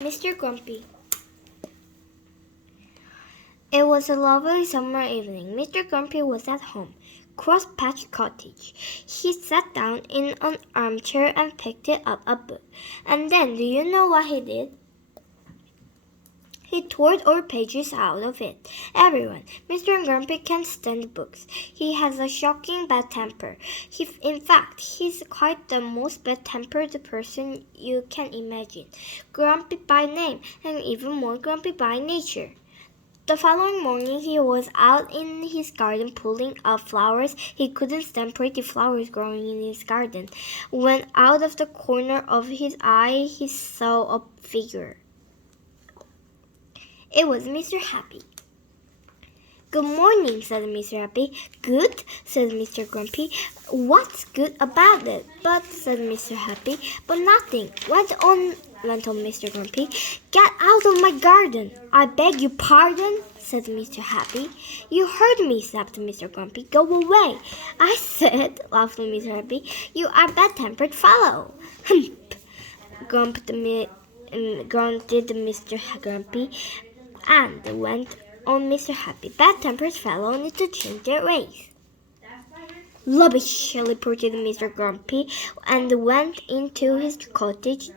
Mr. Grumpy. It was a lovely summer evening. Mr. Grumpy was at home, Cross Patch Cottage. He sat down in an armchair and picked up a book. And then, do you know what he did? He tore all pages out of it. Everyone, Mr. Grumpy can't stand books. He has a shocking bad temper. In fact, he's quite the most bad-tempered person you can imagine. Grumpy by name, and even more grumpy by nature. The following morning he was out in his garden pulling up flowers. He couldn't stand pretty flowers growing in his garden, when out of the corner of his eye he saw a figure. It was Mr. Happy. "Good morning," said Mr. Happy. "Good," said Mr. Grumpy. "What's good about it?" "But," said Mr. Happy. "But nothing," went on Mr. Grumpy. "Get out of my garden." "I beg your pardon," said Mr. Happy. "You heard me," snapped Mr. Grumpy. "Go away." "I said," laughed Mr. Happy, "you are a bad-tempered fellow." "Humph!" grunted Mr. Grumpy, and went on Mr. Happy. "Bad-tempered fellows need to change their ways." "Rubbish!" reported Mr. Grumpy, and went into his cottage,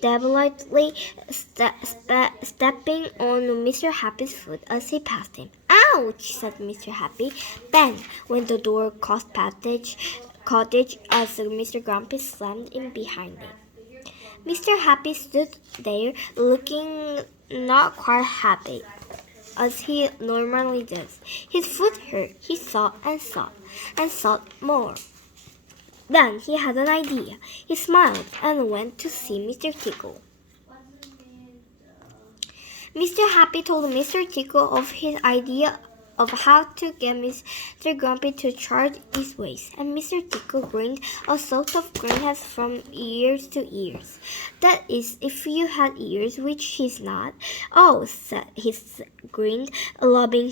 deliberately stepping on Mr. Happy's foot as he passed him. "Ouch!" said Mr. Happy. Bang! went the door of cottage as Mr. Grumpy slammed in behind him. Mr. Happy stood there, looking not quite happy, as he normally does. His foot hurt. He thought and thought more. Then he had an idea. He smiled and went to see Mr. Tickle. Mr. Happy told Mr. Tickle of his idea of how to get Mr. Grumpy to change his ways, and Mr. Tickle grinned a sort of grin has from ears to ears. "That is, if you had ears, which he's not." "Oh," said he grinned, lobbing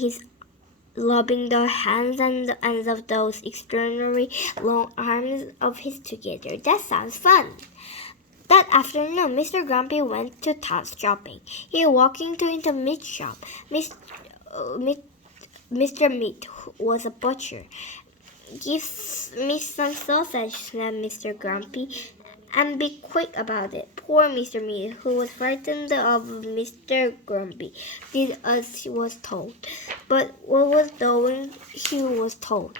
the hands and the ends of those extraordinary long arms of his together. "That sounds fun." That afternoon, Mr. Grumpy went to town shopping. He walked into the meat shop. Mr. Meat was a butcher. "Give me some sausage," snapped Mr. Grumpy, "and be quick about it." Poor Mr. Meat, who was frightened of Mr. Grumpy, did as he was told. But what was doing he was told?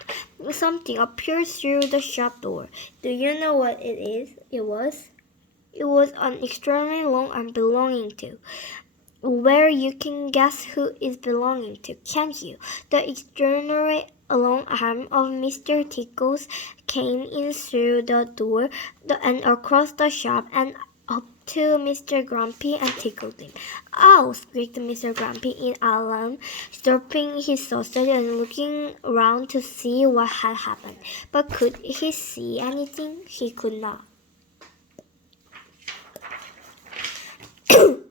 Something appeared through the shop door. Do you know what it was? It was an extremely long arm belonging to. Where you can guess who is belonging to, can't you? The extraordinary long arm of Mr. Tickles came in through the door and across the shop and up to Mr. Grumpy and tickled him. "Oh!" squeaked Mr. Grumpy in alarm, stopping his sausage and looking round to see what had happened. But could he see anything? He could not.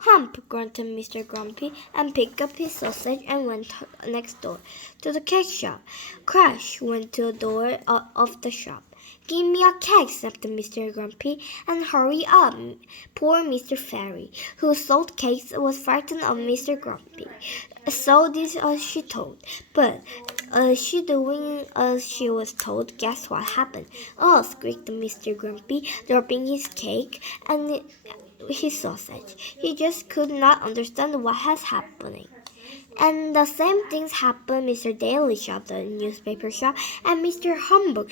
"Hump!" grunted Mr. Grumpy, and picked up his sausage and went next door to the cake shop. Crash! went to the door of the shop. "Give me a cake," snapped Mr. Grumpy, "and hurry up." Poor Mr. Fairy, who sold cakes, was frightened of Mr. Grumpy. So did as she told. But she doing as she was told, guess what happened? "Oh!" squeaked Mr. Grumpy, dropping his cake and his sausage. He just could not understand what was happening. And the same things happened Mr. Daly shop, the newspaper shop, and Mr. Humbug,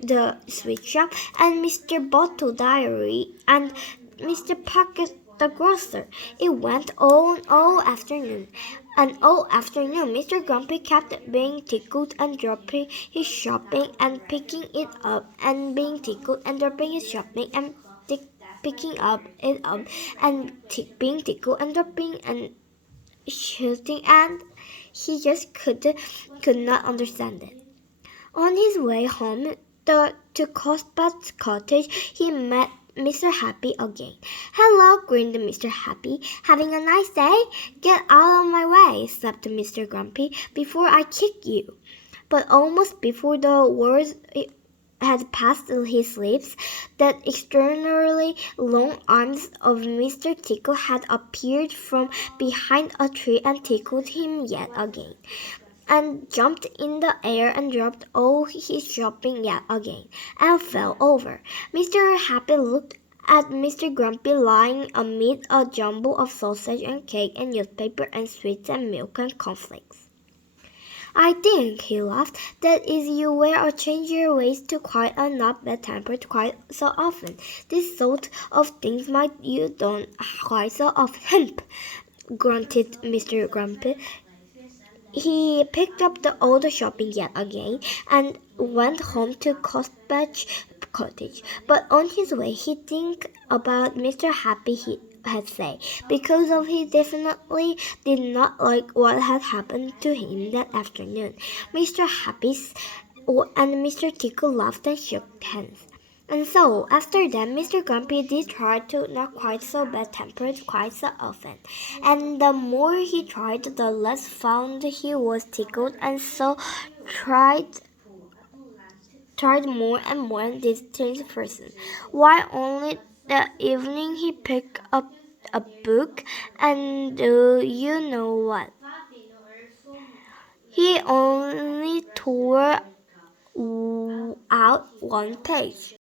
the sweet shop, and Mr. Bottle Diary, and Mr. Pocket, the grocer. It went on all afternoon. And all afternoon, Mr. Grumpy kept being tickled and dropping his shopping and picking it up, and being tickled and dropping his shopping and picking up it up, and being tickled and dropping and shooting, and he just could not understand it. On his way home to Cosbud's cottage, he met Mr. Happy again. "Hello," grinned Mr. Happy. "Having a nice day?" "Get out of my way," snapped Mr. Grumpy, "before I kick you." But almost before the words had passed his lips, that extraordinarily long arms of Mr. Tickle had appeared from behind a tree and tickled him yet again, and jumped in the air and dropped all his shopping yet again, and fell over. Mr. Happy looked at Mr. Grumpy lying amid a jumble of sausage and cake and newspaper and sweets and milk and cornflakes. I think, he laughed, that is you wear or change your ways to quiet and not bad-tempered quite so often. This sort of things might you done quite so often, grunted Mr. Grumpy. He picked up the old shopping yet again and went home to Cosbach Cottage. But on his way he think about Mr. Happy he had said, because of he definitely did not like what had happened to him that afternoon. Mr. Happy's and Mr. Tickle laughed and shook hands. And so, after that, Mr. Grumpy did try to not quite so bad-tempered quite so often. And the more he tried, the less found he was tickled, and so tried more and more and did change person. Why only the evening he picked up a book and you know what? He only tore out one page.